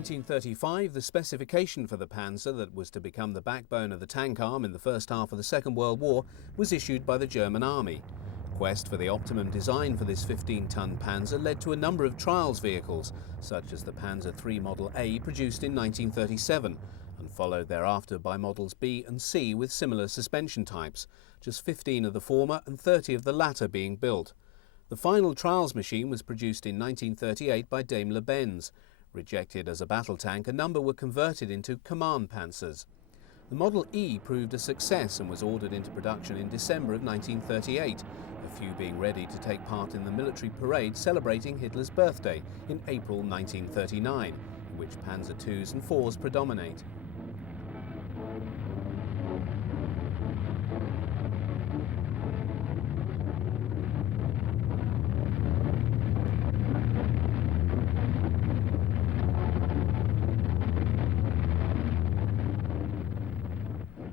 1935, the specification for the Panzer that was to become the backbone of the tank arm in the first half of the Second World War was issued by the German Army. Quest for the optimum design for this 15-ton Panzer led to a number of trials vehicles, such as the Panzer III Model A produced in 1937, and followed thereafter by Models B and C with similar suspension types, just 15 of the former and 30 of the latter being built. The final trials machine was produced in 1938 by Daimler-Benz. Rejected as a battle tank, a number were converted into command Panzers. The Model E proved a success and was ordered into production in December of 1938, a few being ready to take part in the military parade celebrating Hitler's birthday in April 1939, in which Panzer IIs and IVs predominate.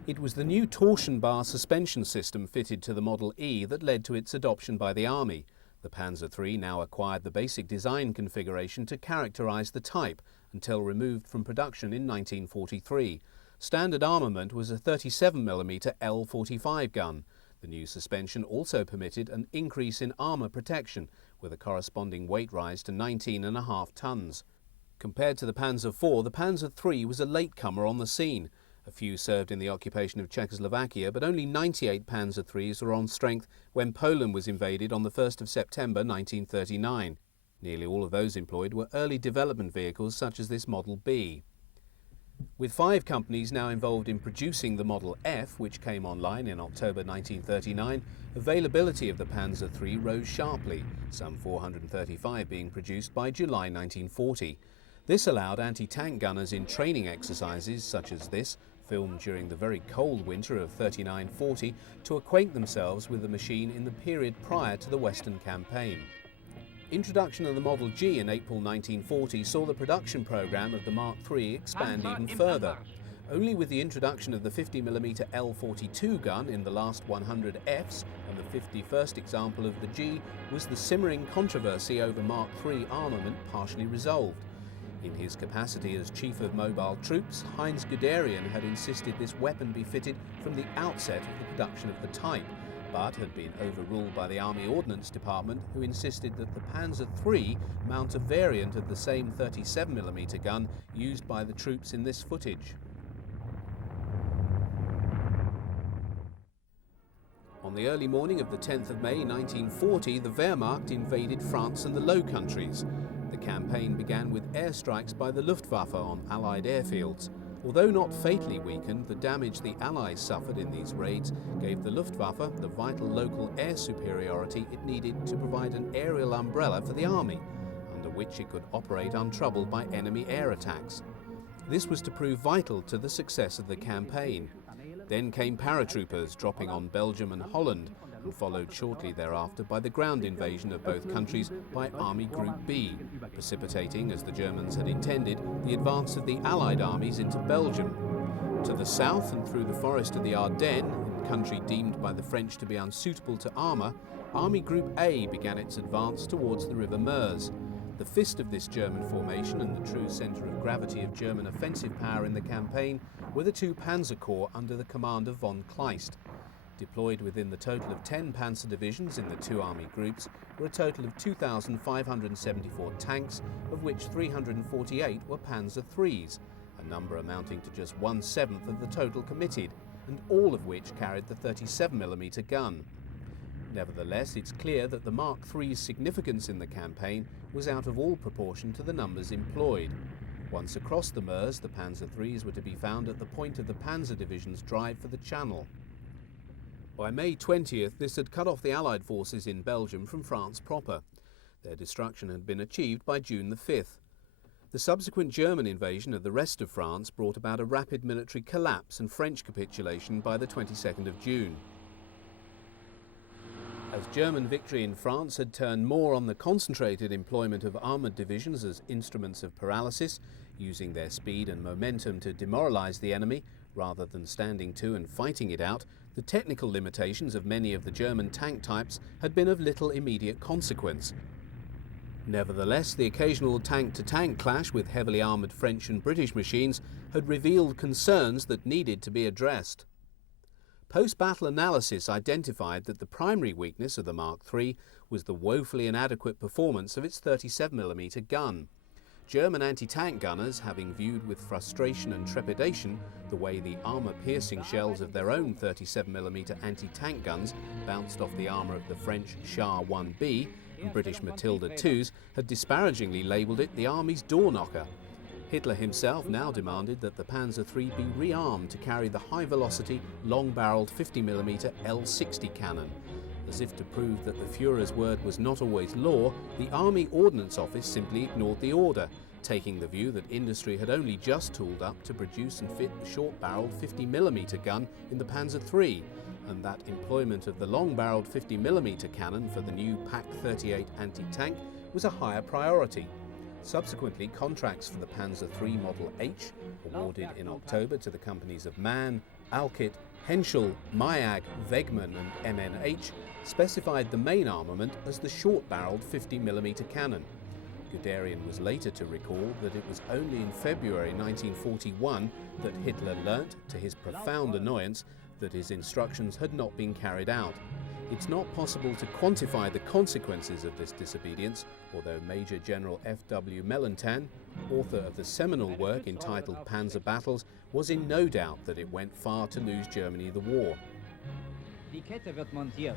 It was the new torsion bar suspension system fitted to the Model E that led to its adoption by the Army. The Panzer III now acquired the basic design configuration to characterize the type until removed from production in 1943. Standard armament was a 37mm L45 gun. The new suspension also permitted an increase in armour protection, with a corresponding weight rise to 19.5 tons. Compared to the Panzer IV, the Panzer III was a latecomer on the scene. A few served in the occupation of Czechoslovakia, but only 98 Panzer IIIs were on strength when Poland was invaded on the 1st of September 1939. Nearly all of those employed were early development vehicles such as this Model B. With 5 companies now involved in producing the Model F, which came online in October 1939, availability of the Panzer III rose sharply, some 435 being produced by July 1940. This allowed anti-tank gunners in training exercises such as this, filmed during the very cold winter of 39-40, to acquaint themselves with the machine in the period prior to the Western Campaign. Introduction of the Model G in April 1940 saw the production program of the Mark III expand even further. Only with the introduction of the 50mm L42 gun in the last 100 Fs and the 51st example of the G was the simmering controversy over Mark III armament partially resolved. In his capacity as Chief of Mobile Troops, Heinz Guderian had insisted this weapon be fitted from the outset of the production of the type, but had been overruled by the Army Ordnance Department, who insisted that the Panzer III mount a variant of the same 37mm gun used by the troops in this footage. On the early morning of the 10th of May 1940, the Wehrmacht invaded France and the Low Countries. The campaign began with airstrikes by the Luftwaffe on Allied airfields. Although not fatally weakened, the damage the Allies suffered in these raids gave the Luftwaffe the vital local air superiority it needed to provide an aerial umbrella for the army, under which it could operate untroubled by enemy air attacks. This was to prove vital to the success of the campaign. Then came paratroopers dropping on Belgium and Holland, and followed shortly thereafter by the ground invasion of both countries by Army Group B, precipitating, as the Germans had intended, the advance of the Allied armies into Belgium. To the south and through the forest of the Ardennes, in country deemed by the French to be unsuitable to armour, Army Group A began its advance towards the River Meuse. The fist of this German formation and the true centre of gravity of German offensive power in the campaign were the 2 Panzer Corps under the command of von Kleist. Deployed within the total of 10 Panzer divisions in the 2 army groups were a total of 2,574 tanks, of which 348 were Panzer IIIs, a number amounting to just 1/7 of the total committed, and all of which carried the 37mm gun. Nevertheless, it's clear that the Mark III's significance in the campaign was out of all proportion to the numbers employed. Once across the Meuse, the Panzer IIIs were to be found at the point of the Panzer Division's drive for the Channel. By May 20th, this had cut off the Allied forces in Belgium from France proper. Their destruction had been achieved by June the 5th. The subsequent German invasion of the rest of France brought about a rapid military collapse and French capitulation by the 22nd of June. As German victory in France had turned more on the concentrated employment of armoured divisions as instruments of paralysis, using their speed and momentum to demoralise the enemy, rather than standing to and fighting it out, the technical limitations of many of the German tank types had been of little immediate consequence. Nevertheless, the occasional tank-to-tank clash with heavily armoured French and British machines had revealed concerns that needed to be addressed. Post-battle analysis identified that the primary weakness of the Mark III was the woefully inadequate performance of its 37mm gun. German anti-tank gunners, having viewed with frustration and trepidation the way the armour-piercing shells of their own 37mm anti-tank guns bounced off the armour of the French Char 1B and British Matilda IIs, had disparagingly labelled it the Army's door-knocker. Hitler himself now demanded that the Panzer III be rearmed to carry the high-velocity, long-barrelled 50mm L60 cannon. As if to prove that the Führer's word was not always law, the Army Ordnance Office simply ignored the order, taking the view that industry had only just tooled up to produce and fit the short-barrelled 50mm gun in the Panzer III, and that employment of the long-barrelled 50mm cannon for the new PaK-38 anti-tank was a higher priority. Subsequently, contracts for the Panzer III Model H, awarded in October to the companies of Mann, Alkit, Henschel, Mayag, Wegmann and MNH, specified the main armament as the short-barrelled 50mm cannon. Guderian was later to recall that it was only in February 1941 that Hitler learnt, to his profound annoyance, that his instructions had not been carried out. It's not possible to quantify the consequences of this disobedience, although Major General F.W. Mellenthan, author of the seminal work entitled Panzer Battles, was in no doubt that it went far to lose Germany the war. Die Kette wird montiert.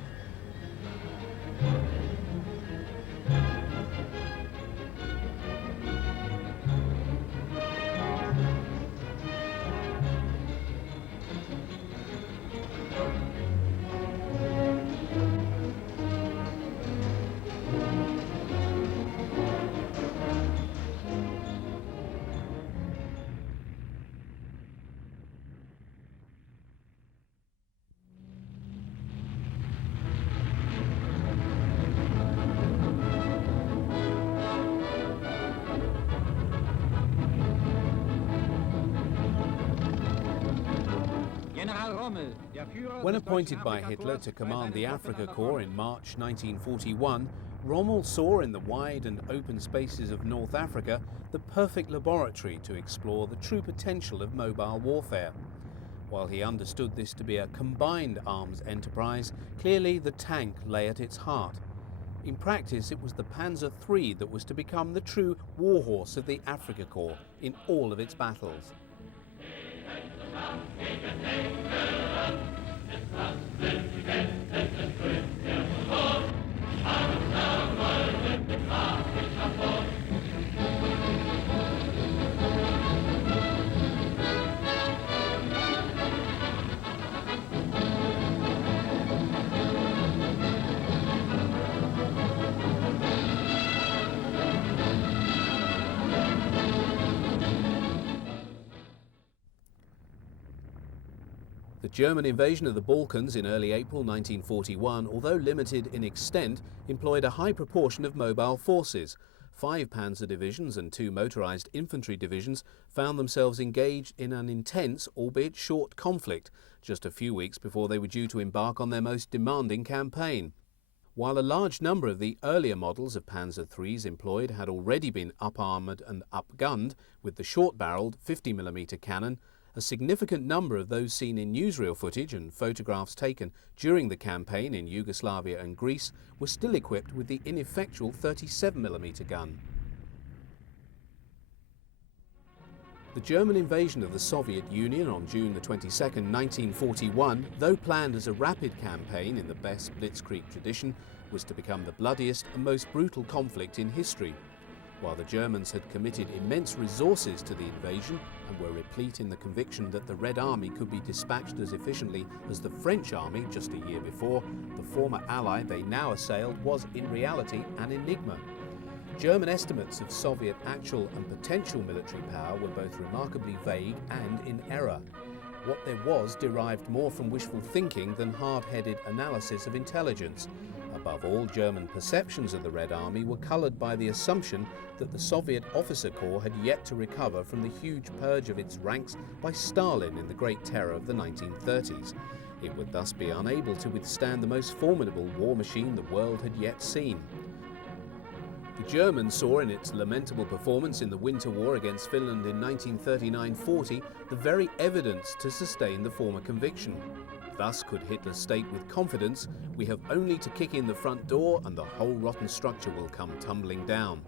When appointed by Hitler to command the Africa Corps in March 1941, Rommel saw in the wide and open spaces of North Africa the perfect laboratory to explore the true potential of mobile warfare. While he understood this to be a combined arms enterprise, clearly the tank lay at its heart. In practice, it was the Panzer III that was to become the true warhorse of the Africa Corps in all of its battles. The German invasion of the Balkans in early April 1941, although limited in extent, employed a high proportion of mobile forces. 5 panzer divisions and 2 motorized infantry divisions found themselves engaged in an intense, albeit short, conflict, just a few weeks before they were due to embark on their most demanding campaign. While a large number of the earlier models of Panzer IIIs employed had already been up-armoured and up-gunned with the short-barrelled 50mm cannon, a significant number of those seen in newsreel footage and photographs taken during the campaign in Yugoslavia and Greece were still equipped with the ineffectual 37mm gun. The German invasion of the Soviet Union on June the 22nd, 1941, though planned as a rapid campaign in the best blitzkrieg tradition, was to become the bloodiest and most brutal conflict in history. While the Germans had committed immense resources to the invasion and were replete in the conviction that the Red Army could be dispatched as efficiently as the French Army just a year before, the former ally they now assailed was in reality an enigma. German estimates of Soviet actual and potential military power were both remarkably vague and in error. What there was derived more from wishful thinking than hard-headed analysis of intelligence. Above all, German perceptions of the Red Army were coloured by the assumption that the Soviet officer corps had yet to recover from the huge purge of its ranks by Stalin in the Great Terror of the 1930s. It would thus be unable to withstand the most formidable war machine the world had yet seen. The Germans saw in its lamentable performance in the Winter War against Finland in 1939-40 the very evidence to sustain the former conviction. Thus could Hitler state with confidence, "We have only to kick in the front door and the whole rotten structure will come tumbling down."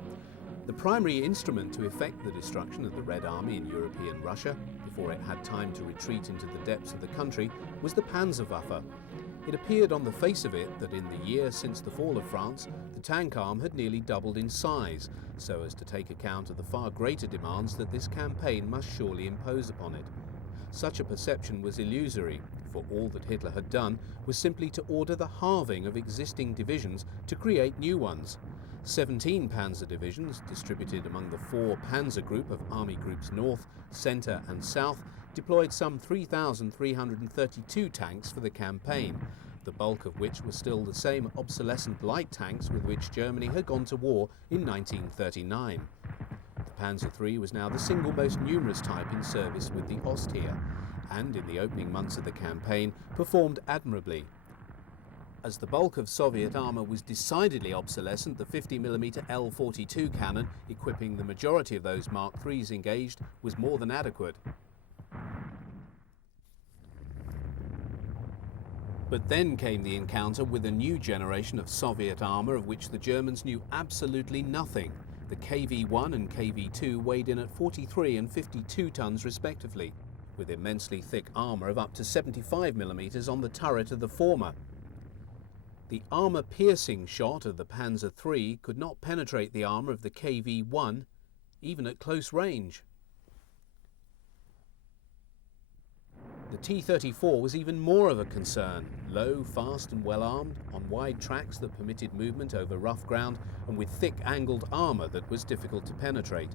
The primary instrument to effect the destruction of the Red Army in European Russia, before it had time to retreat into the depths of the country, was the Panzerwaffe. It appeared on the face of it that in the year since the fall of France, the tank arm had nearly doubled in size, so as to take account of the far greater demands that this campaign must surely impose upon it. Such a perception was illusory, for all that Hitler had done was simply to order the halving of existing divisions to create new ones. 17 panzer divisions, distributed among the 4 Panzer Group of Army Groups North, Centre and South, deployed some 3,332 tanks for the campaign, the bulk of which were still the same obsolescent light tanks with which Germany had gone to war in 1939. The Panzer III was now the single most numerous type in service with the Ostheer, and in the opening months of the campaign performed admirably. As the bulk of Soviet armour was decidedly obsolescent, the 50mm L-42 cannon, equipping the majority of those Mark IIIs engaged, was more than adequate. But then came the encounter with a new generation of Soviet armour of which the Germans knew absolutely nothing. The KV-1 and KV-2 weighed in at 43 and 52 tons respectively, with immensely thick armour of up to 75mm on the turret of the former. The armour-piercing shot of the Panzer III could not penetrate the armour of the KV-1, even at close range. The T-34 was even more of a concern, low, fast and well armed, on wide tracks that permitted movement over rough ground and with thick angled armour that was difficult to penetrate.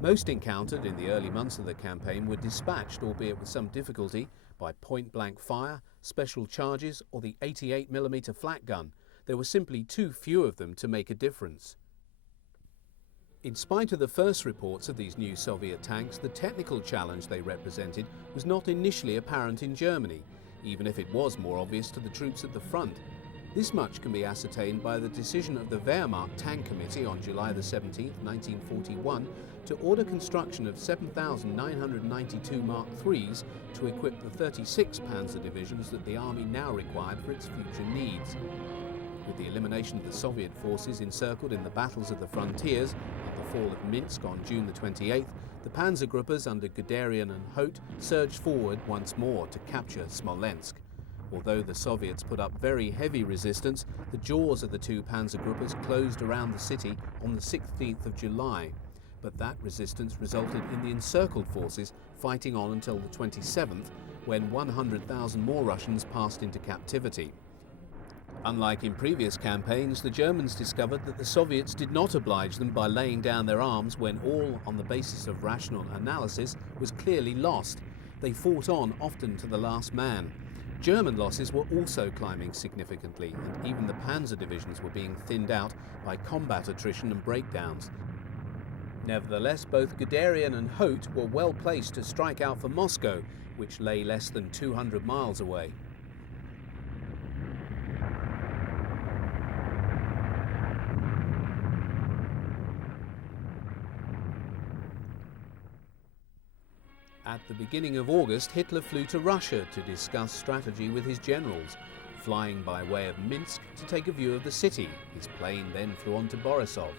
Most encountered in the early months of the campaign were dispatched, albeit with some difficulty, by point-blank fire, special charges or the 88mm flak gun. There were simply too few of them to make a difference. In spite of the first reports of these new Soviet tanks, the technical challenge they represented was not initially apparent in Germany, even if it was more obvious to the troops at the front. This much can be ascertained by the decision of the Wehrmacht Tank Committee on July 17, 1941, to order construction of 7,992 Mark IIIs to equip the 36 Panzer divisions that the army now required for its future needs. With the elimination of the Soviet forces encircled in the battles of the frontiers, at the fall of Minsk on June the 28th, the Panzergruppers under Guderian and Hoth surged forward once more to capture Smolensk. Although the Soviets put up very heavy resistance, the jaws of the two Panzergruppers closed around the city on the 16th of July. But that resistance resulted in the encircled forces fighting on until the 27th, when 100,000 more Russians passed into captivity. Unlike in previous campaigns, the Germans discovered that the Soviets did not oblige them by laying down their arms when all, on the basis of rational analysis, was clearly lost. They fought on, often to the last man. German losses were also climbing significantly, and even the Panzer divisions were being thinned out by combat attrition and breakdowns. Nevertheless, both Guderian and Hoth were well placed to strike out for Moscow, which lay less than 200 miles away. At the beginning of August, Hitler flew to Russia to discuss strategy with his generals, flying by way of Minsk to take a view of the city. His plane then flew on to Borisov.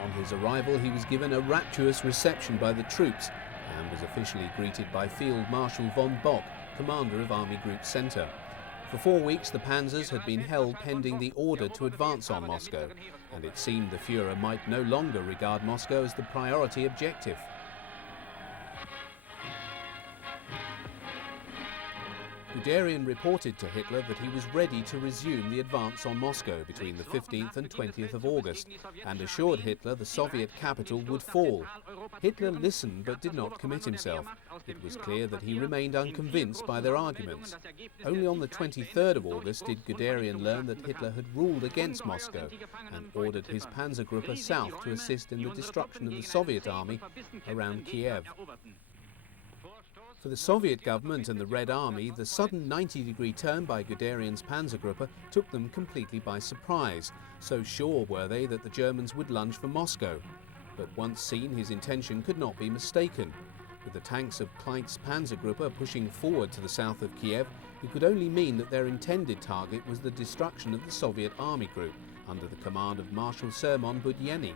On his arrival, he was given a rapturous reception by the troops and was officially greeted by Field Marshal von Bock, commander of Army Group Centre. For 4 weeks the Panzers had been held pending the order to advance on Moscow, and it seemed the Führer might no longer regard Moscow as the priority objective. Guderian reported to Hitler that he was ready to resume the advance on Moscow between the 15th and 20th of August, and assured Hitler the Soviet capital would fall. Hitler listened but did not commit himself. It was clear that he remained unconvinced by their arguments. Only on the 23rd of August did Guderian learn that Hitler had ruled against Moscow and ordered his Panzergruppe south to assist in the destruction of the Soviet army around Kiev. For the Soviet government and the Red Army, the sudden 90-degree turn by Guderian's Panzergruppe took them completely by surprise. So sure were they that the Germans would lunge for Moscow. But once seen, his intention could not be mistaken. With the tanks of Kleist's Panzergruppe pushing forward to the south of Kiev, it could only mean that their intended target was the destruction of the Soviet army group under the command of Marshal Sermon Budyeni.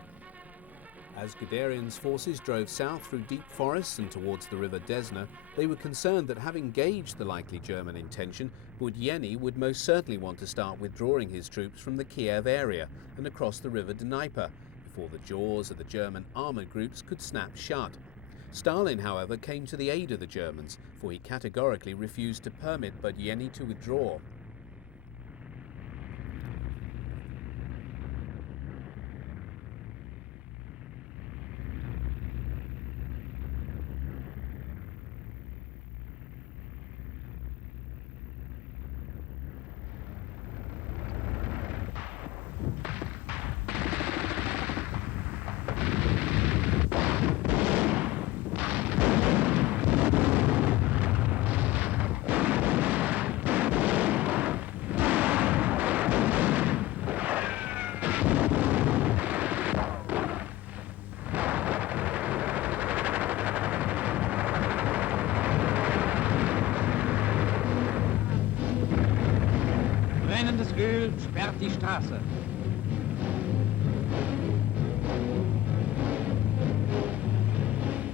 As Guderian's forces drove south through deep forests and towards the river Desna, they were concerned that having gauged the likely German intention, Budyeni would most certainly want to start withdrawing his troops from the Kiev area and across the river Dnieper before the jaws of the German armoured groups could snap shut. Stalin, however, came to the aid of the Germans, for he categorically refused to permit Budyeni to withdraw. Brennendes Öl sperrt die Straße.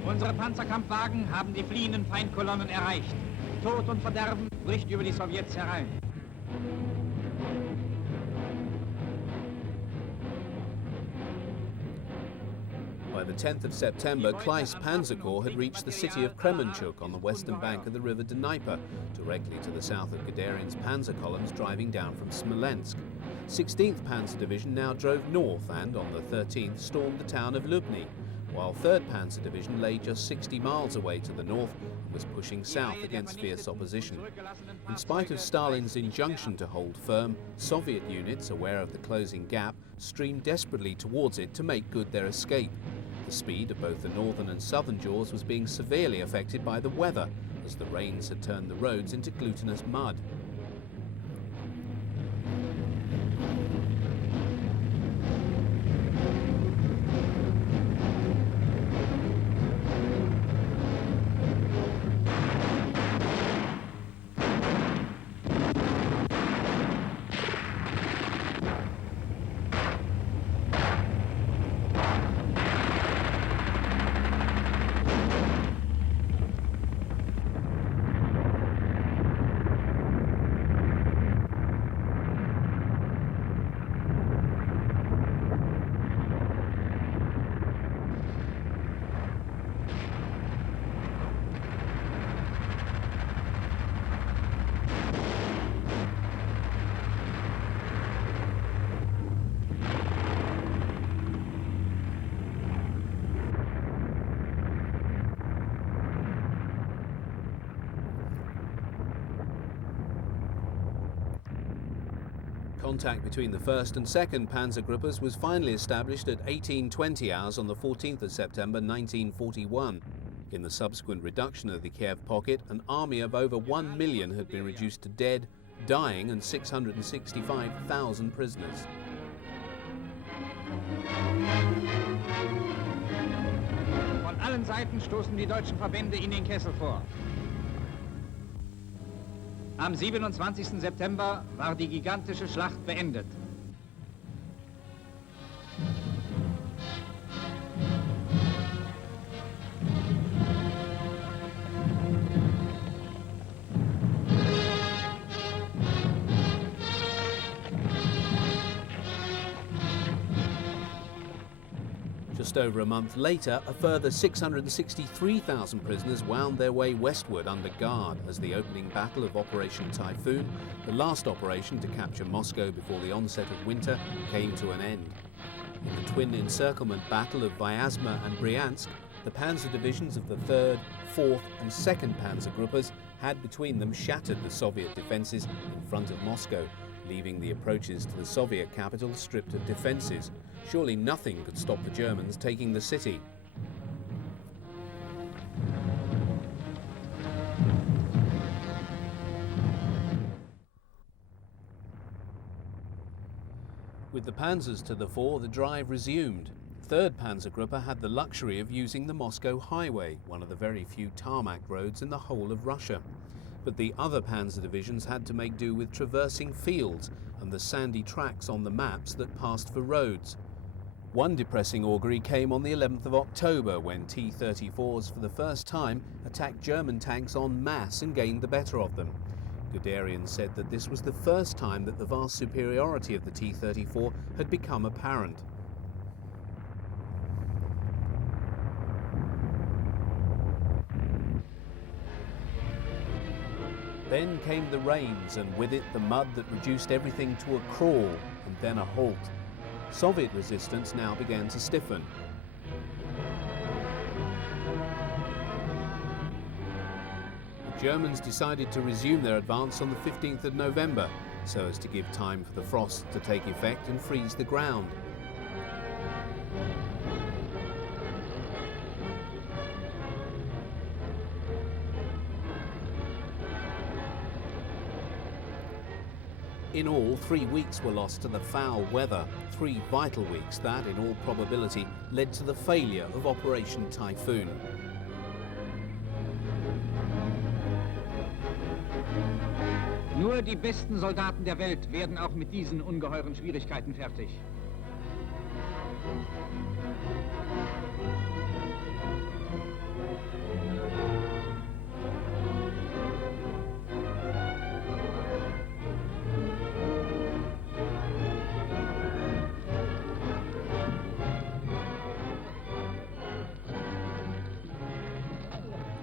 Unsere Panzerkampfwagen haben die fliehenden Feindkolonnen erreicht. Tod und Verderben bricht über die Sowjets herein. By the 10th of September, Kleist's Panzer Corps had reached the city of Kremenchuk on the western bank of the river Dnieper, directly to the south of Guderian's panzer columns driving down from Smolensk. 16th Panzer Division now drove north and, on the 13th, stormed the town of Lubny, while 3rd Panzer Division lay just 60 miles away to the north and was pushing south against fierce opposition. In spite of Stalin's injunction to hold firm, Soviet units, aware of the closing gap, streamed desperately towards it to make good their escape. The speed of both the northern and southern jaws was being severely affected by the weather, as the rains had turned the roads into glutinous mud. Contact between the 1st and 2nd Panzergruppes was finally established at 18:20 hours on the 14th of September 1941. In the subsequent reduction of the Kiev pocket, an army of over 1 million had been reduced to dead, dying and 665,000 prisoners. Von allen Seiten stoßen die deutschen Verbände in den Kessel vor. Am 27. September war die gigantische Schlacht beendet. Just over a month later, a further 663,000 prisoners wound their way westward under guard as the opening battle of Operation Typhoon, the last operation to capture Moscow before the onset of winter, came to an end. In the twin encirclement battle of Vyazma and Bryansk, the panzer divisions of the 3rd, 4th and 2nd Panzergruppes had between them shattered the Soviet defences in front of Moscow, leaving the approaches to the Soviet capital stripped of defences. Surely nothing could stop the Germans taking the city. With the panzers to the fore, the drive resumed. 3rd Panzergruppe had the luxury of using the Moscow Highway, one of the very few tarmac roads in the whole of Russia. But the other panzer divisions had to make do with traversing fields and the sandy tracks on the maps that passed for roads. One depressing augury came on the 11th of October when T-34s for the first time attacked German tanks en masse and gained the better of them. Guderian said that this was the first time that the vast superiority of the T-34 had become apparent. Then came the rains, and with it the mud that reduced everything to a crawl and then a halt. Soviet resistance now began to stiffen. The Germans decided to resume their advance on the 15th of November, so as to give time for the frost to take effect and freeze the ground. In all, 3 weeks were lost to the foul weather, 3 vital weeks that, in all probability, led to the failure of Operation Typhoon. Nur die besten Soldaten der Welt werden auch mit diesen ungeheuren Schwierigkeiten fertig.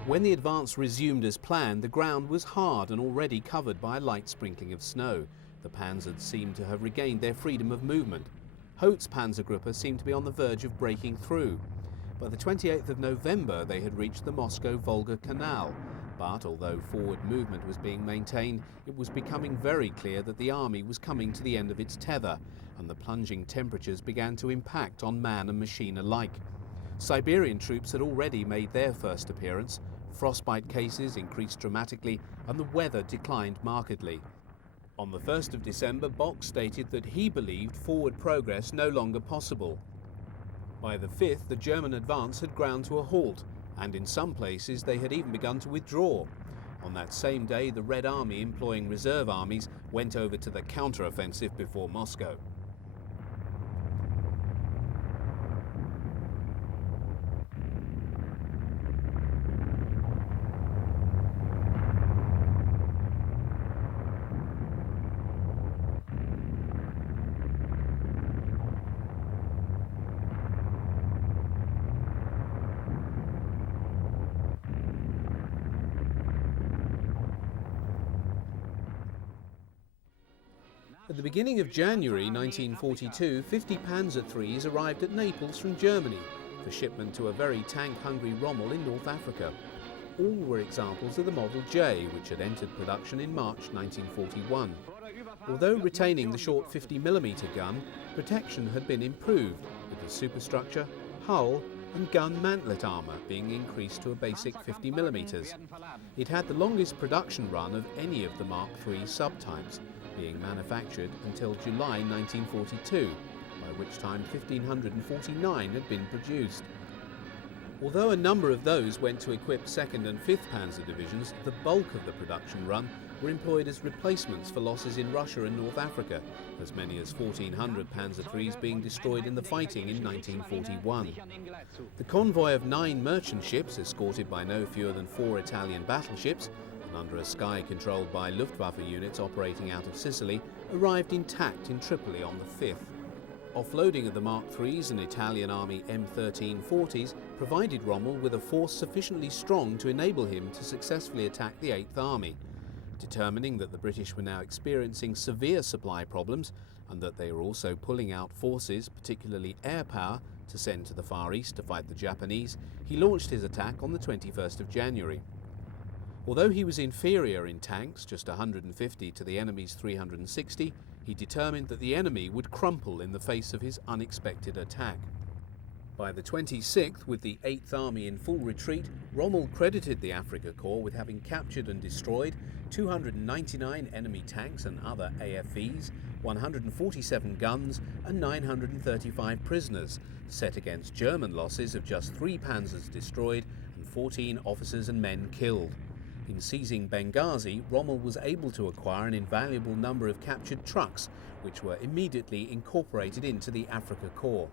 When the advance resumed as planned, the ground was hard and already covered by a light sprinkling of snow. The panzers seemed to have regained their freedom of movement. Holt's Panzergruppe seemed to be on the verge of breaking through. By the 28th of November, they had reached the Moscow-Volga Canal. But although forward movement was being maintained, it was becoming very clear that the army was coming to the end of its tether, and the plunging temperatures began to impact on man and machine alike. Siberian troops had already made their first appearance. Frostbite cases increased dramatically and the weather declined markedly. On the 1st of December, Bock stated that he believed forward progress no longer possible. By the 5th, the German advance had ground to a halt, and in some places they had even begun to withdraw. On that same day, the Red Army, employing reserve armies, went over to the counter-offensive before Moscow. At the beginning of January 1942, 50 Panzer IIIs arrived at Naples from Germany for shipment to a very tank-hungry Rommel in North Africa. All were examples of the Model J, which had entered production in March 1941. Although retaining the short 50mm gun, protection had been improved, with the superstructure, hull and gun mantlet armour being increased to a basic 50mm. It had the longest production run of any of the Mark III subtypes, being manufactured until July 1942, by which time 1,549 had been produced. Although a number of those went to equip 2nd and 5th Panzer divisions, the bulk of the production run were employed as replacements for losses in Russia and North Africa, as many as 1,400 Panzer IIIs being destroyed in the fighting in 1941. The convoy of 9 merchant ships, escorted by no fewer than 4 Italian battleships, under a sky controlled by Luftwaffe units operating out of Sicily, arrived intact in Tripoli on the 5th. Offloading of the Mark IIIs and Italian Army M1340s provided Rommel with a force sufficiently strong to enable him to successfully attack the 8th Army. Determining that the British were now experiencing severe supply problems and that they were also pulling out forces, particularly air power, to send to the Far East to fight the Japanese, he launched his attack on the 21st of January. Although he was inferior in tanks, just 150 to the enemy's 360, he determined that the enemy would crumple in the face of his unexpected attack. By the 26th, with the 8th Army in full retreat, Rommel credited the Afrika Korps with having captured and destroyed 299 enemy tanks and other AFVs, 147 guns and 935 prisoners, set against German losses of just 3 Panzers destroyed and 14 officers and men killed. In seizing Benghazi, Rommel was able to acquire an invaluable number of captured trucks, which were immediately incorporated into the Afrika Korps.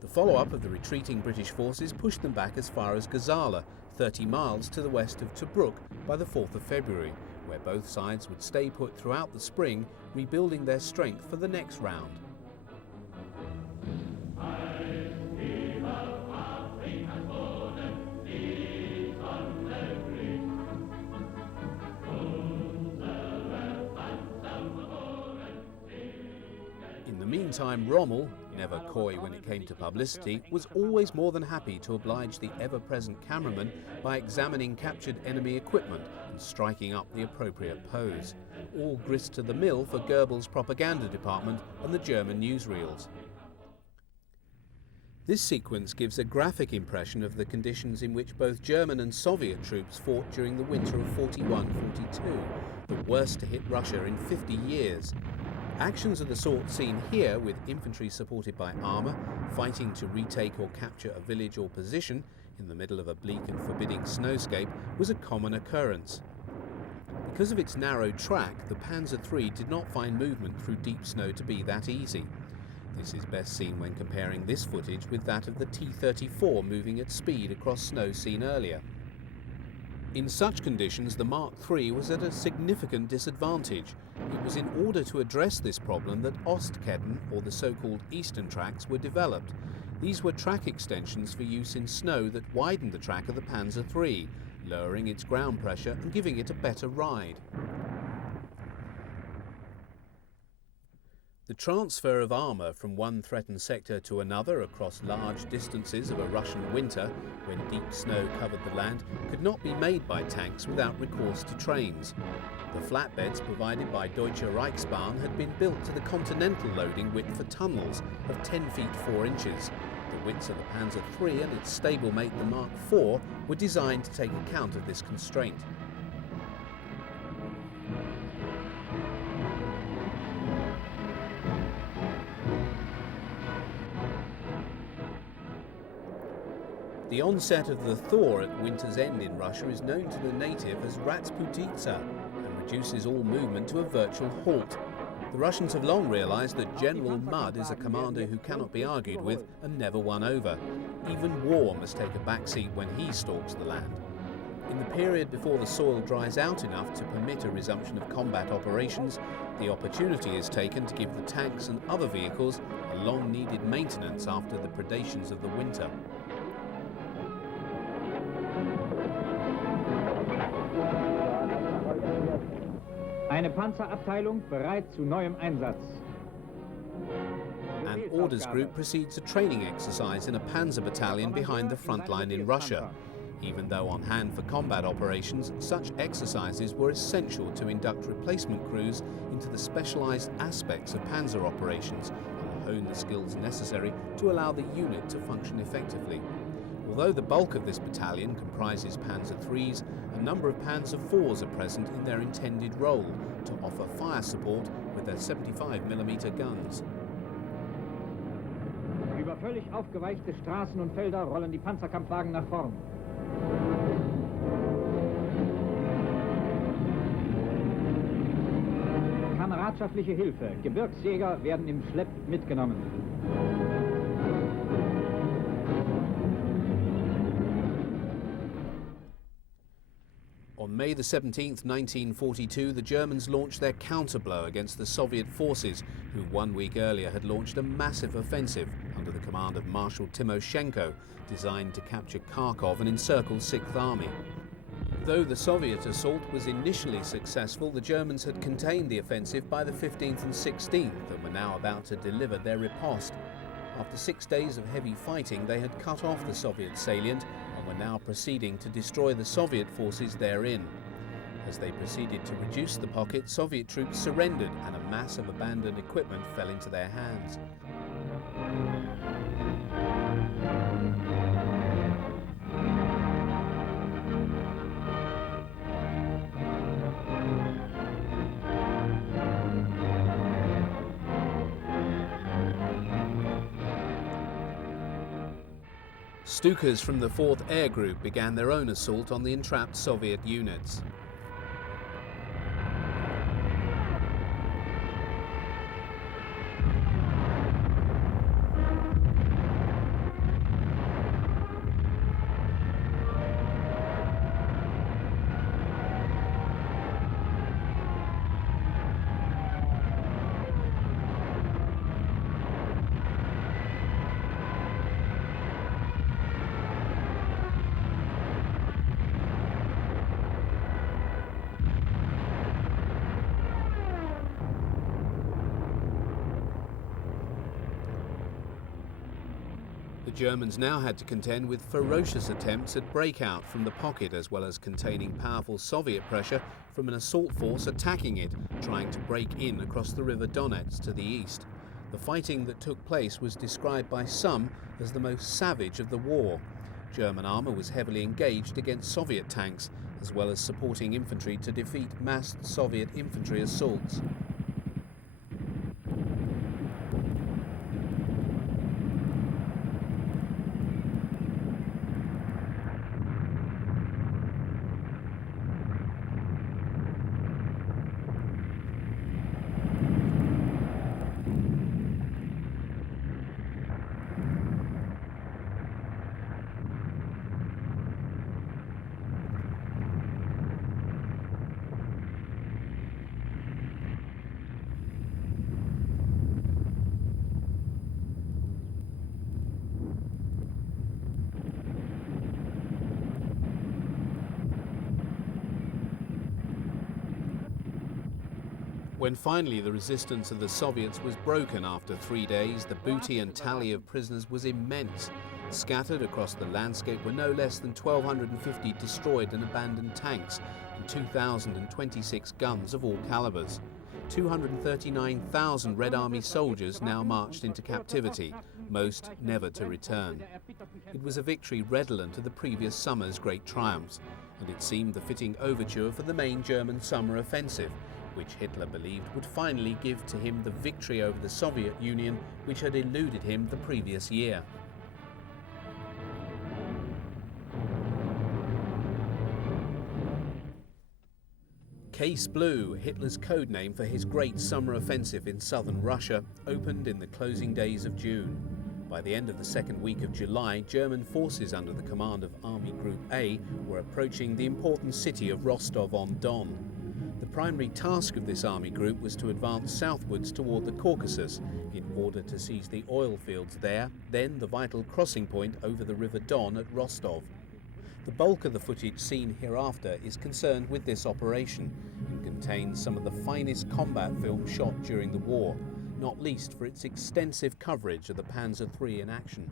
The follow-up of the retreating British forces pushed them back as far as Gazala, 30 miles to the west of Tobruk, by the 4th of February, where both sides would stay put throughout the spring, rebuilding their strength for the next round. In the meantime, Rommel, never coy when it came to publicity, was always more than happy to oblige the ever-present cameraman by examining captured enemy equipment and striking up the appropriate pose. All grist to the mill for Goebbels' propaganda department and the German newsreels. This sequence gives a graphic impression of the conditions in which both German and Soviet troops fought during the winter of 41-42, the worst to hit Russia in 50 years. Actions of the sort seen here, with infantry supported by armour, fighting to retake or capture a village or position in the middle of a bleak and forbidding snowscape, was a common occurrence. Because of its narrow track, the Panzer III did not find movement through deep snow to be that easy. This is best seen when comparing this footage with that of the T-34 moving at speed across snow seen earlier. In such conditions, the Mark III was at a significant disadvantage. It was in order to address this problem that Ostketten, or the so-called Eastern tracks, were developed. These were track extensions for use in snow that widened the track of the Panzer III, lowering its ground pressure and giving it a better ride. The transfer of armour from one threatened sector to another across large distances of a Russian winter, when deep snow covered the land, could not be made by tanks without recourse to trains. The flatbeds provided by Deutsche Reichsbahn had been built to the continental loading width for tunnels of 10 feet 4 inches. The widths of the Panzer III and its stablemate the Mark IV were designed to take account of this constraint. The onset of the thaw at winter's end in Russia is known to the native as Ratsputitsa and reduces all movement to a virtual halt. The Russians have long realized that General Mudd is a commander who cannot be argued with and never won over. Even war must take a backseat when he stalks the land. In the period before the soil dries out enough to permit a resumption of combat operations, the opportunity is taken to give the tanks and other vehicles a long-needed maintenance after the predations of the winter. Eine Panzerabteilung bereit zu neuem Einsatz. An orders group proceeds a training exercise in a Panzer battalion behind the front line in Russia. Even though on hand for combat operations, such exercises were essential to induct replacement crews into the specialized aspects of Panzer operations and hone the skills necessary to allow the unit to function effectively. Although the bulk of this battalion comprises Panzer IIIs, a number of Panzer IVs are present in their intended role to offer fire support with their 75mm guns. Über völlig aufgeweichte Straßen und Felder rollen die Panzerkampfwagen nach vorn. Kameradschaftliche Hilfe. Gebirgsjäger werden im Schlepp mitgenommen. On May the 17th, 1942, the Germans launched their counterblow against the Soviet forces, who 1 week earlier had launched a massive offensive under the command of Marshal Timoshenko, designed to capture Kharkov and encircle 6th Army. Though the Soviet assault was initially successful, the Germans had contained the offensive by the 15th and 16th and were now about to deliver their riposte. After 6 days of heavy fighting, they had cut off the Soviet salient and were now proceeding to destroy the Soviet forces therein. As they proceeded to reduce the pocket, Soviet troops surrendered and a mass of abandoned equipment fell into their hands. Stukas from the 4th Air Group began their own assault on the entrapped Soviet units. The Germans now had to contend with ferocious attempts at breakout from the pocket, as well as containing powerful Soviet pressure from an assault force attacking it, trying to break in across the River Donets to the east. The fighting that took place was described by some as the most savage of the war. German armour was heavily engaged against Soviet tanks, as well as supporting infantry to defeat massed Soviet infantry assaults. When finally the resistance of the Soviets was broken after 3 days, the booty and tally of prisoners was immense. Scattered across the landscape were no less than 1,250 destroyed and abandoned tanks and 2,026 guns of all calibers. 239,000 Red Army soldiers now marched into captivity, most never to return. It was a victory redolent of the previous summer's great triumphs, and it seemed the fitting overture for the main German summer offensive, which Hitler believed would finally give to him the victory over the Soviet Union which had eluded him the previous year. Case Blue, Hitler's code name for his great summer offensive in southern Russia, opened in the closing days of June. By the end of the second week of July, German forces under the command of Army Group A were approaching the important city of Rostov-on-Don. The primary task of this army group was to advance southwards toward the Caucasus in order to seize the oil fields there, then the vital crossing point over the River Don at Rostov. The bulk of the footage seen hereafter is concerned with this operation and contains some of the finest combat film shot during the war, not least for its extensive coverage of the Panzer III in action.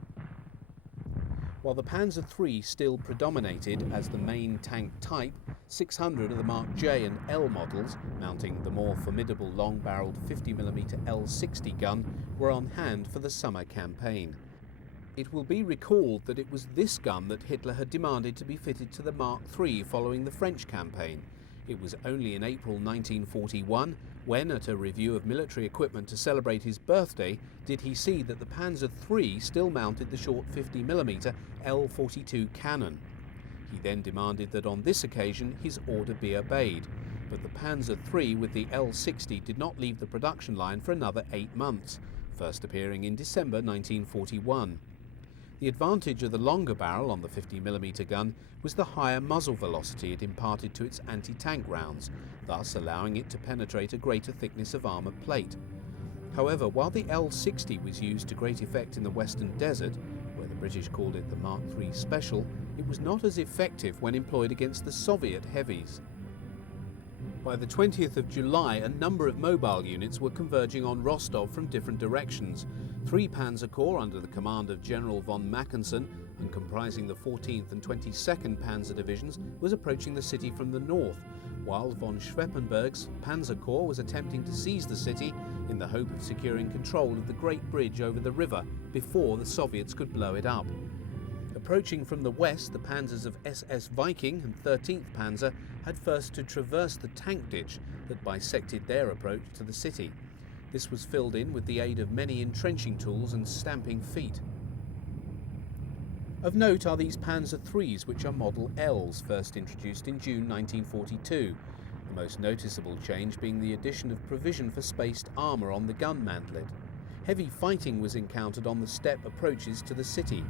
While the Panzer III still predominated as the main tank type, 600 of the Mark J and L models, mounting the more formidable long-barreled 50mm L60 gun, were on hand for the summer campaign. It will be recalled that it was this gun that Hitler had demanded to be fitted to the Mark III following the French campaign. It was only in April 1941, when at a review of military equipment to celebrate his birthday, did he see that the Panzer III still mounted the short 50mm L42 cannon. He then demanded that on this occasion his order be obeyed, but the Panzer III with the L60 did not leave the production line for another 8 months, first appearing in December 1941. The advantage of the longer barrel on the 50mm gun was the higher muzzle velocity it imparted to its anti-tank rounds, thus allowing it to penetrate a greater thickness of armour plate. However, while the L60 was used to great effect in the Western Desert, where the British called it the Mark III Special, it was not as effective when employed against the Soviet heavies. By the 20th of July, a number of mobile units were converging on Rostov from different directions. 3 Panzer Corps under the command of General von Mackensen and comprising the 14th and 22nd Panzer Divisions was approaching the city from the north, while von Schweppenberg's Panzer Corps was attempting to seize the city in the hope of securing control of the Great Bridge over the river before the Soviets could blow it up. Approaching from the west, the panzers of SS Viking and 13th Panzer had first to traverse the tank ditch that bisected their approach to the city. This was filled in with the aid of many entrenching tools and stamping feet. Of note are these Panzer IIIs, which are Model Ls, first introduced in June 1942. The most noticeable change being the addition of provision for spaced armour on the gun mantlet. Heavy fighting was encountered on the steppe approaches to the city.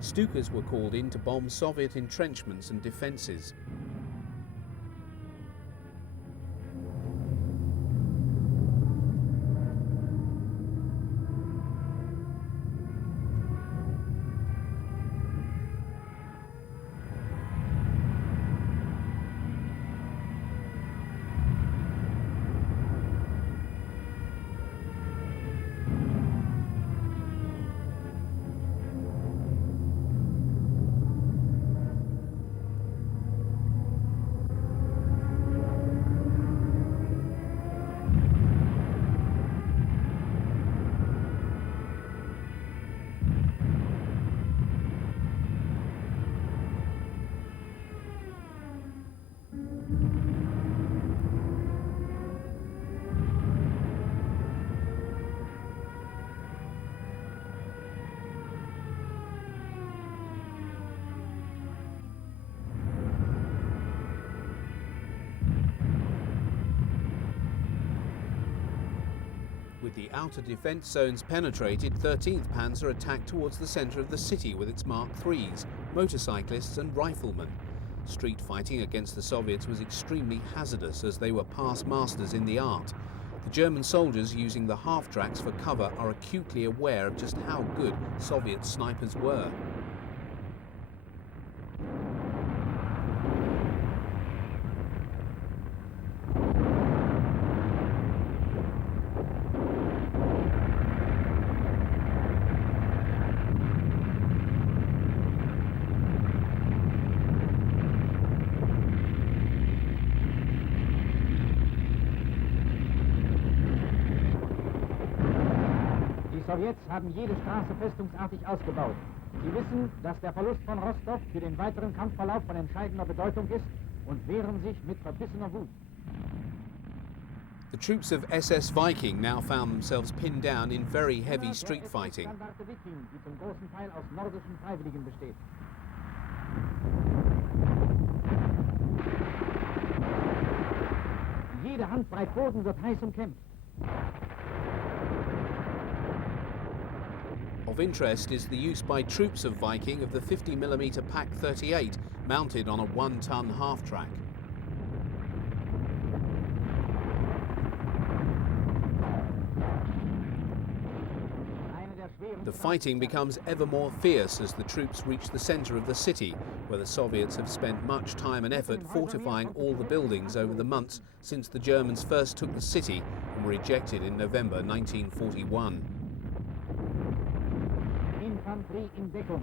Stukas were called in to bomb Soviet entrenchments and defences. With the outer defence zones penetrated, 13th Panzer attacked towards the centre of the city with its Mark IIIs, motorcyclists and riflemen. Street fighting against the Soviets was extremely hazardous as they were past masters in the art. The German soldiers using the half-tracks for cover are acutely aware of just how good Soviet snipers were. Die Sowjets haben jede Straße festungsartig ausgebaut. Sie wissen, dass der Verlust von Rostov für den weiteren Kampfverlauf von entscheidender Bedeutung ist und wehren sich mit verbissener Wut. The troops of SS Viking now found themselves pinned down in very heavy street fighting. Die zum großen Teil aus nordischen Freiwilligen besteht. Jede Handbreit Boden wird heiß umkämpft. Of interest is the use by troops of Viking of the 50mm Pak 38 mounted on a 1-ton half-track. The fighting becomes ever more fierce as the troops reach the centre of the city, where the Soviets have spent much time and effort fortifying all the buildings over the months since the Germans first took the city and were ejected in November 1941. Infanterie in Deckung.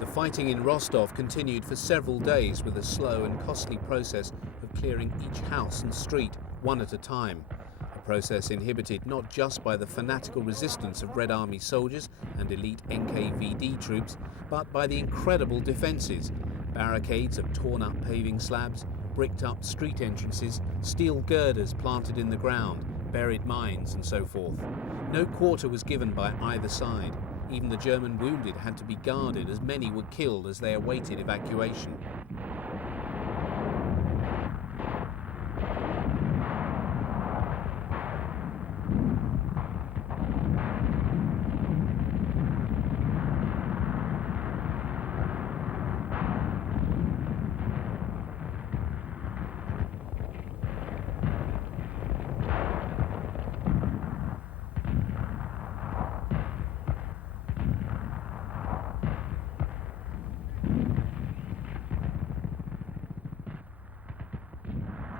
The fighting in Rostov continued for several days with a slow and costly process of clearing each house and street one at a time. A process inhibited not just by the fanatical resistance of Red Army soldiers and elite NKVD troops, but by the incredible defences: barricades of torn-up paving slabs, bricked-up street entrances, steel girders planted in the ground, buried mines and so forth. No quarter was given by either side. Even the German wounded had to be guarded, as many were killed as they awaited evacuation.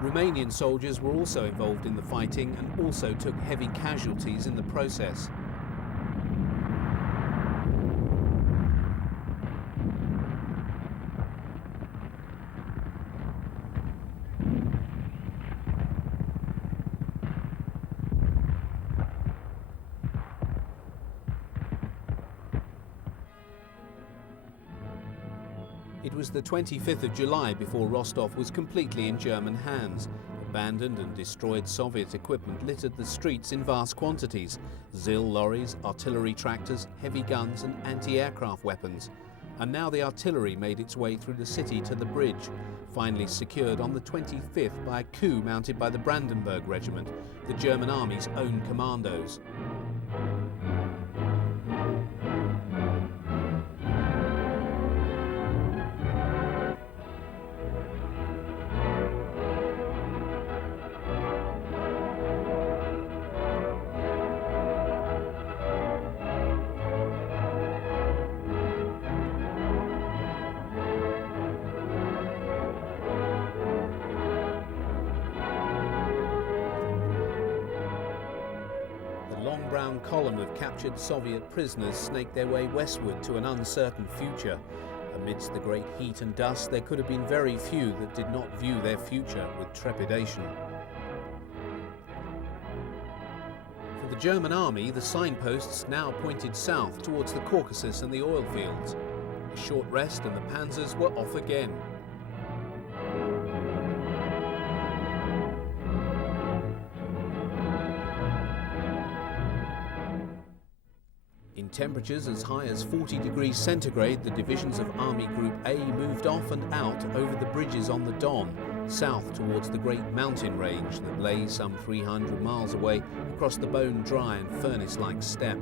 Romanian soldiers were also involved in the fighting and also took heavy casualties in the process. was the 25th of July before Rostov was completely in German hands. Abandoned and destroyed Soviet equipment littered the streets in vast quantities. ZIL lorries, artillery tractors, heavy guns and anti-aircraft weapons. And now the artillery made its way through the city to the bridge, finally secured on the 25th by a coup mounted by the Brandenburg Regiment, the German army's own commandos. Brown column of captured Soviet prisoners snaked their way westward to an uncertain future. Amidst the great heat and dust, there could have been very few that did not view their future with trepidation. For the German army, the signposts now pointed south towards the Caucasus and the oil fields. A short rest and the Panzers were off again. In temperatures as high as 40 degrees centigrade, the divisions of Army Group A moved off and out over the bridges on the Don, south towards the great mountain range that lay some 300 miles away across the bone-dry and furnace-like steppe.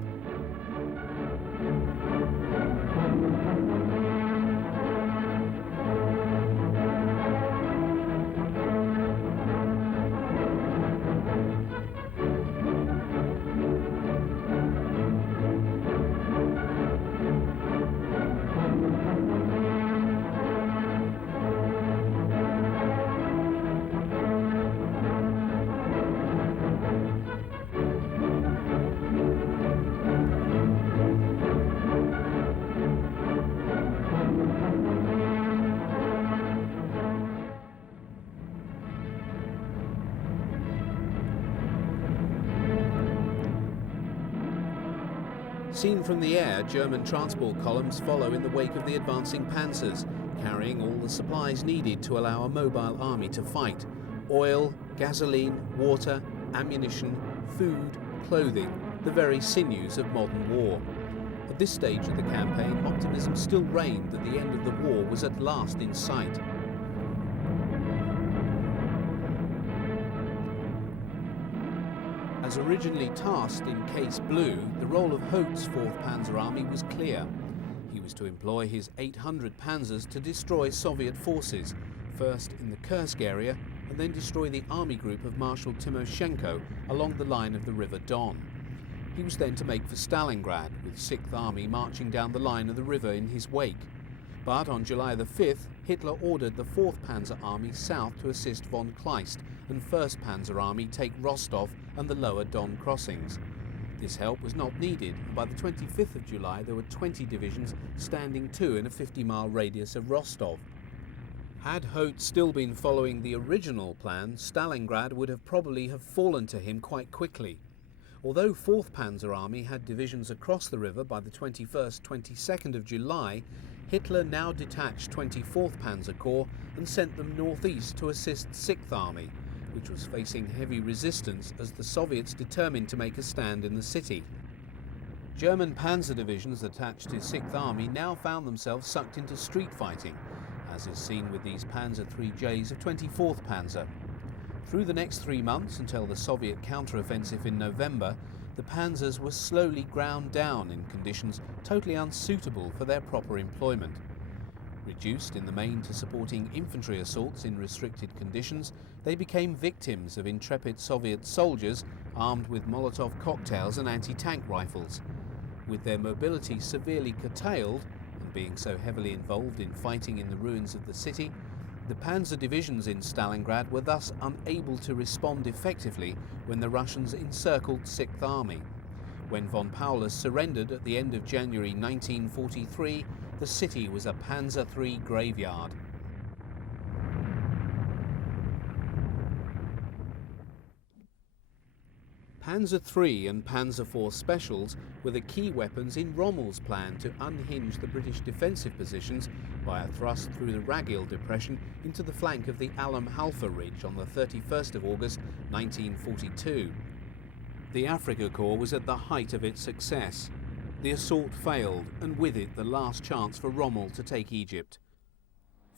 Seen from the air, German transport columns follow in the wake of the advancing Panzers, carrying all the supplies needed to allow a mobile army to fight. Oil, gasoline, water, ammunition, food, clothing, the very sinews of modern war. At this stage of the campaign, optimism still reigned that the end of the war was at last in sight. As originally tasked in Case Blue, the role of Haut's 4th Panzer Army was clear. He was to employ his 800 Panzers to destroy Soviet forces, first in the Kursk area, and then destroy the army group of Marshal Timoshenko along the line of the River Don. He was then to make for Stalingrad, with 6th Army marching down the line of the river in his wake. But on July the 5th, Hitler ordered the 4th Panzer Army south to assist von Kleist and 1st Panzer Army take Rostov and the lower Don crossings. This help was not needed, and by the 25th of July there were 20 divisions standing to in a 50-mile radius of Rostov. Had Haut still been following the original plan, Stalingrad would have probably fallen to him quite quickly. Although 4th Panzer Army had divisions across the river by the 21st, 22nd of July, Hitler now detached 24th Panzer Corps and sent them northeast to assist 6th Army, which was facing heavy resistance as the Soviets determined to make a stand in the city. German panzer divisions attached to 6th Army now found themselves sucked into street fighting, as is seen with these Panzer IIIJs of 24th Panzer. Through the next 3 months, until the Soviet counteroffensive in November, the Panzers were slowly ground down in conditions totally unsuitable for their proper employment. Reduced in the main to supporting infantry assaults in restricted conditions, they became victims of intrepid Soviet soldiers armed with Molotov cocktails and anti-tank rifles. With their mobility severely curtailed, and being so heavily involved in fighting in the ruins of the city, the panzer divisions in Stalingrad were thus unable to respond effectively when the Russians encircled 6th Army. When von Paulus surrendered at the end of January 1943, the city was a Panzer III graveyard. Panzer III and Panzer IV Specials were the key weapons in Rommel's plan to unhinge the British defensive positions by a thrust through the Ragil depression into the flank of the Alam Halfa Ridge on the 31st of August 1942. The Afrika Korps was at the height of its success. The assault failed, and with it the last chance for Rommel to take Egypt.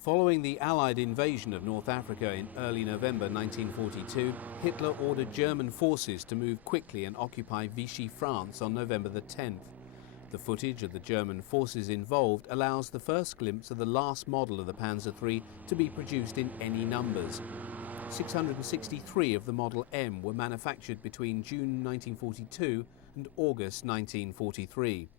Following the Allied invasion of North Africa in early November 1942, Hitler ordered German forces to move quickly and occupy Vichy, France on November the 10th. The footage of the German forces involved allows the first glimpse of the last model of the Panzer III to be produced in any numbers. 663 of the Model M were manufactured between June 1942 and August 1943.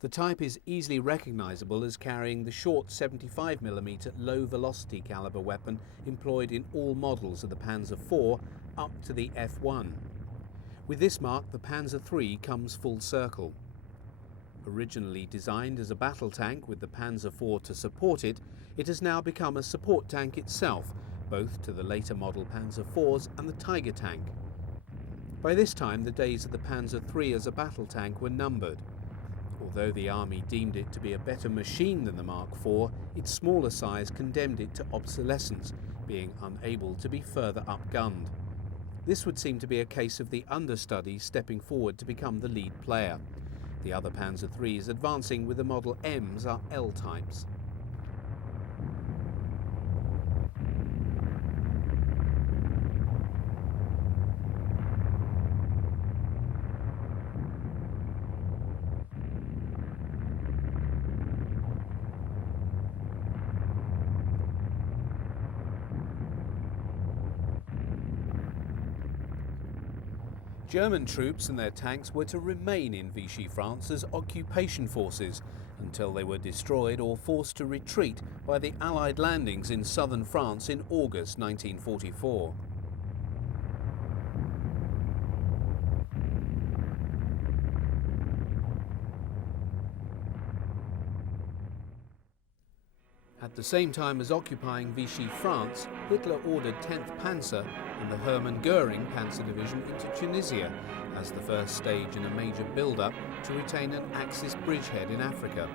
The type is easily recognizable as carrying the short 75mm low-velocity caliber weapon employed in all models of the Panzer IV up to the F1. With this mark, the Panzer III comes full circle. Originally designed as a battle tank with the Panzer IV to support it, it has now become a support tank itself, both to the later model Panzer IVs and the Tiger tank. By this time, the days of the Panzer III as a battle tank were numbered. Although the Army deemed it to be a better machine than the Mark IV, its smaller size condemned it to obsolescence, being unable to be further upgunned. This would seem to be a case of the understudy stepping forward to become the lead player. The other Panzer IIIs advancing with the Model Ms are L-types. German troops and their tanks were to remain in Vichy, France as occupation forces until they were destroyed or forced to retreat by the Allied landings in southern France in August 1944. At the same time as occupying Vichy, France, Hitler ordered 10th Panzer and the Hermann Göring Panzer Division into Tunisia as the first stage in a major build-up to retain an Axis bridgehead in Africa.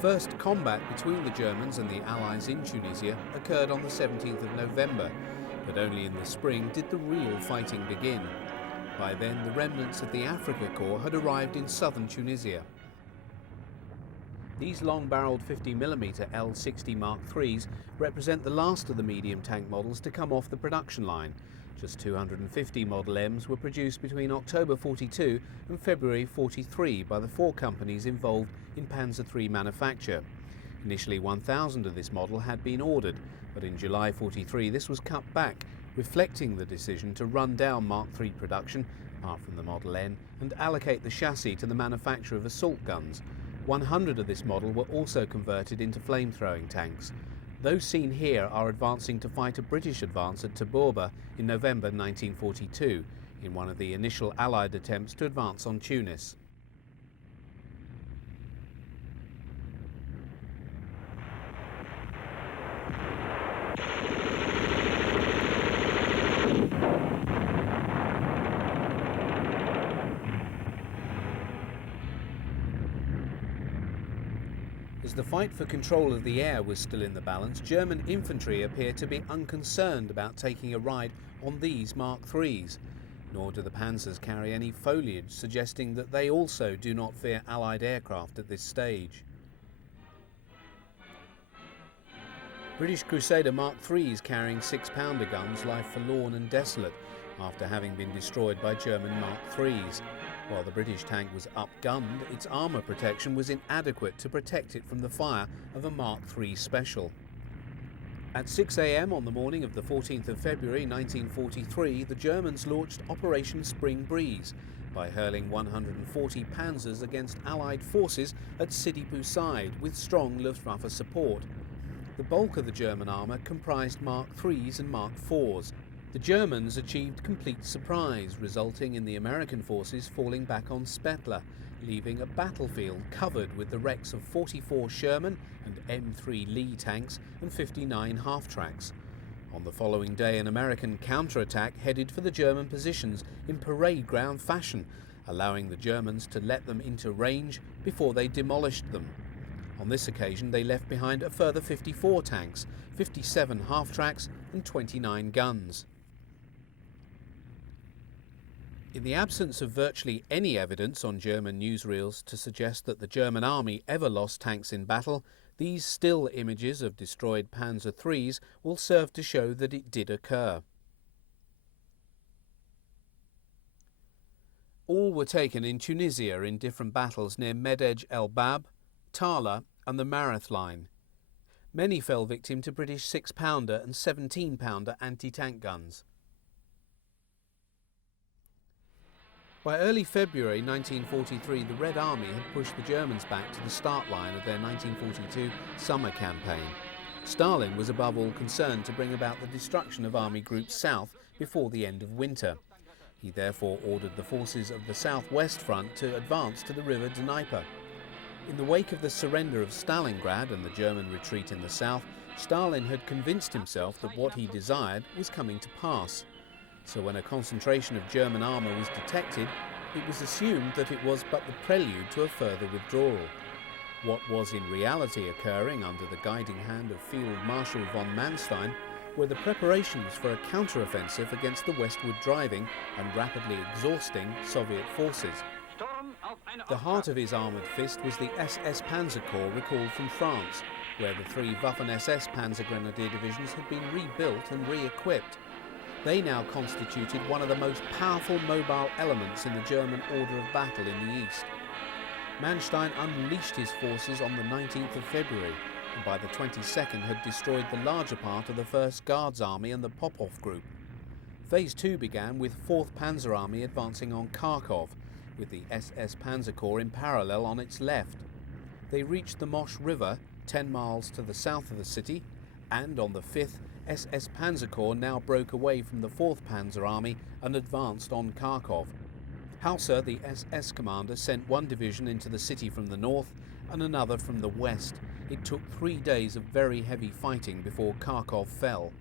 First combat between the Germans and the Allies in Tunisia occurred on the 17th of November, but only in the spring did the real fighting begin. By then, the remnants of the Afrika Korps had arrived in southern Tunisia. These long-barreled 50mm L-60 Mark IIIs represent the last of the medium tank models to come off the production line. Just 250 Model Ms were produced between October 42 and February 43 by the four companies involved in Panzer III manufacture. Initially 1,000 of this model had been ordered, but in July 43 this was cut back, reflecting the decision to run down Mark III production, apart from the Model N, and allocate the chassis to the manufacture of assault guns. 100 of this model were also converted into flame-throwing tanks. Those seen here are advancing to fight a British advance at Tabourba in November 1942, in one of the initial Allied attempts to advance on Tunis. As the fight for control of the air was still in the balance, German infantry appeared to be unconcerned about taking a ride on these Mark IIIs, nor do the Panzers carry any foliage suggesting that they also do not fear Allied aircraft at this stage. British Crusader Mark IIIs carrying 6-pounder guns lie forlorn and desolate after having been destroyed by German Mark IIIs. While the British tank was upgunned, its armour protection was inadequate to protect it from the fire of a Mark III Special. At 6 a.m. on the morning of the 14th of February 1943, the Germans launched Operation Spring Breeze by hurling 140 Panzers against Allied forces at Sidi Bou Said with strong Luftwaffe support. The bulk of the German armour comprised Mark IIIs and Mark IVs. The Germans achieved complete surprise, resulting in the American forces falling back on Spetla, leaving a battlefield covered with the wrecks of 44 Sherman and M3 Lee tanks and 59 half-tracks. On the following day, an American counterattack headed for the German positions in parade ground fashion, allowing the Germans to let them into range before they demolished them. On this occasion, they left behind a further 54 tanks, 57 half-tracks and 29 guns. In the absence of virtually any evidence on German newsreels to suggest that the German army ever lost tanks in battle, these still images of destroyed Panzer IIIs will serve to show that it did occur. All were taken in Tunisia in different battles near Medej el Bab, Tala and the Mareth line. Many fell victim to British 6-pounder and 17-pounder anti-tank guns. By early February 1943, the Red Army had pushed the Germans back to the start line of their 1942 summer campaign. Stalin was above all concerned to bring about the destruction of Army Group South before the end of winter. He therefore ordered the forces of the Southwest Front to advance to the river Dnieper. In the wake of the surrender of Stalingrad and the German retreat in the south, Stalin had convinced himself that what he desired was coming to pass. So when a concentration of German armour was detected, it was assumed that it was but the prelude to a further withdrawal. What was in reality occurring under the guiding hand of Field Marshal von Manstein were the preparations for a counter-offensive against the westward driving and rapidly exhausting Soviet forces. The heart of his armoured fist was the SS Panzer Corps recalled from France, where the 3 Waffen-SS Panzer Grenadier divisions had been rebuilt and re-equipped. They now constituted one of the most powerful mobile elements in the German order of battle in the east. Manstein unleashed his forces on the 19th of February, and by the 22nd had destroyed the larger part of the 1st Guards Army and the Popov Group. Phase 2 began with 4th Panzer Army advancing on Kharkov, with the SS Panzer Corps in parallel on its left. They reached the Mosh River, 10 miles to the south of the city, and on the 5th, SS Panzer Corps now broke away from the 4th Panzer Army and advanced on Kharkov. Hauser, the SS commander, sent one division into the city from the north and another from the west. It took 3 days of very heavy fighting before Kharkov fell.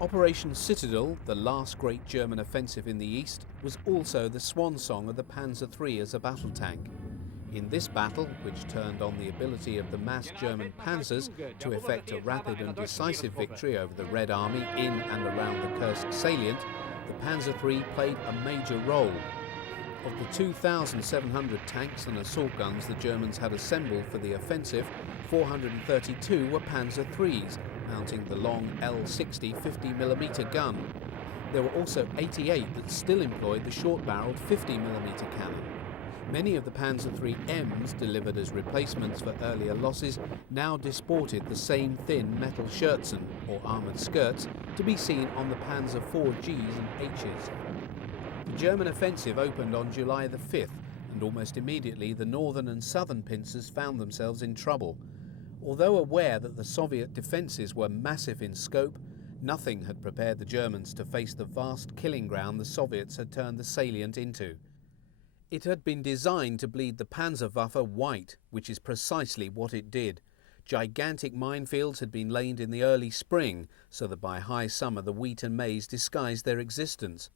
Operation Citadel, the last great German offensive in the east, was also the swan song of the Panzer III as a battle tank. In this battle, which turned on the ability of the massed German panzers to effect a rapid and decisive victory over the Red Army in and around the Kursk salient, the Panzer III played a major role. Of the 2,700 tanks and assault guns the Germans had assembled for the offensive, 432 were Panzer IIIs, mounting the long L60 50mm gun. There were also 88 that still employed the short-barreled 50mm cannon. Many of the Panzer IIIMs, delivered as replacements for earlier losses, now disported the same thin metal Schürzen, or armoured skirts, to be seen on the Panzer IVGs and Hs. The German offensive opened on July the 5th, and almost immediately the northern and southern pincers found themselves in trouble. Although aware that the Soviet defences were massive in scope, nothing had prepared the Germans to face the vast killing ground the Soviets had turned the salient into. It had been designed to bleed the Panzerwaffe white, which is precisely what it did. Gigantic minefields had been laid in the early spring, so that by high summer the wheat and maize disguised their existence.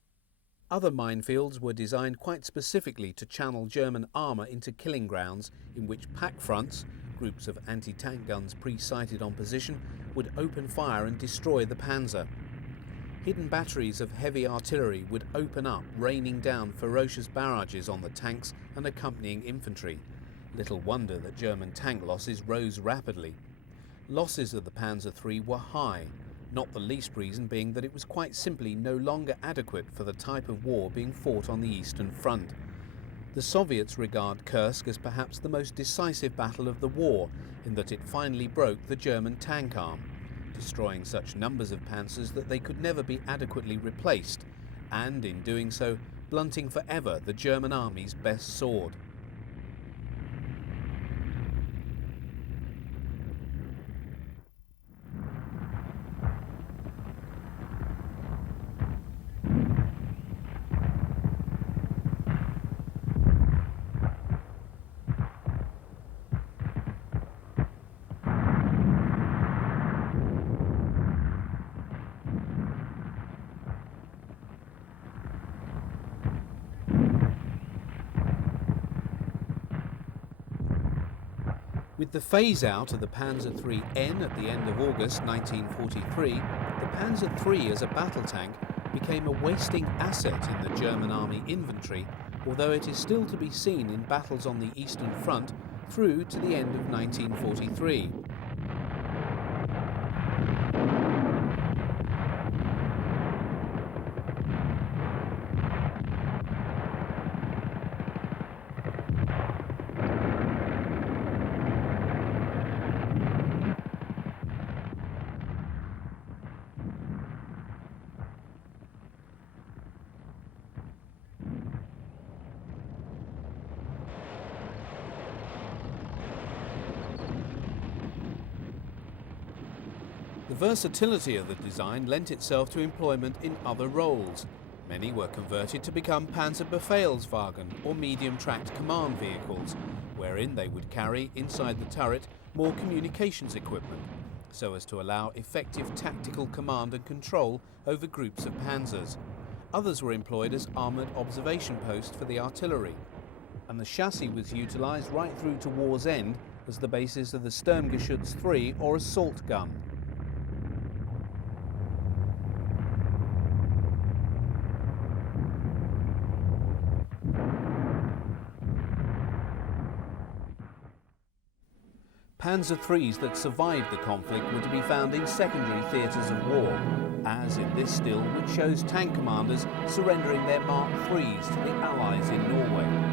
Other minefields were designed quite specifically to channel German armour into killing grounds in which pack fronts, groups of anti-tank guns pre-sighted on position, would open fire and destroy the panzer. Hidden batteries of heavy artillery would open up, raining down ferocious barrages on the tanks and accompanying infantry. Little wonder that German tank losses rose rapidly. Losses of the Panzer III were high, not the least reason being that it was quite simply no longer adequate for the type of war being fought on the Eastern Front. The Soviets regard Kursk as perhaps the most decisive battle of the war, in that it finally broke the German tank arm, destroying such numbers of panzers that they could never be adequately replaced, and in doing so, blunting forever the German army's best sword. With the phase-out of the Panzer IIIN at the end of August 1943, the Panzer III as a battle tank became a wasting asset in the German army inventory, although it is still to be seen in battles on the Eastern Front through to the end of 1943. The versatility of the design lent itself to employment in other roles. Many were converted to become Panzerbefehlswagen or medium-tracked command vehicles, wherein they would carry inside the turret more communications equipment, so as to allow effective tactical command and control over groups of panzers. Others were employed as armoured observation posts for the artillery, and the chassis was utilised right through to war's end as the basis of the Sturmgeschütz III or assault gun. Panzer IIIs that survived the conflict were to be found in secondary theatres of war, as in this still which shows tank commanders surrendering their Mark IIIs to the Allies in Norway.